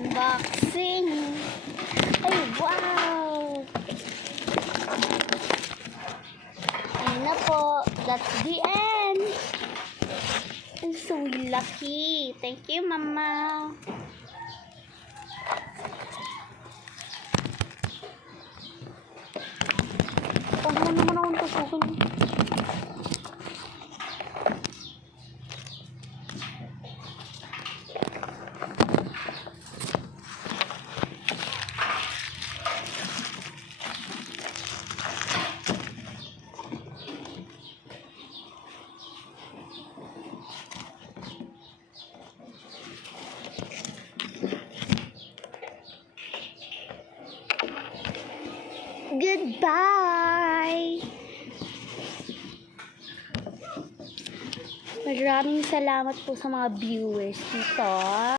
Unboxing. Ay, wow! Ayun na po. That's the end. I'm so lucky. Thank you, Mama. Huwag mo naman akong tusukin. Goodbye! Maraming salamat po sa mga viewers dito.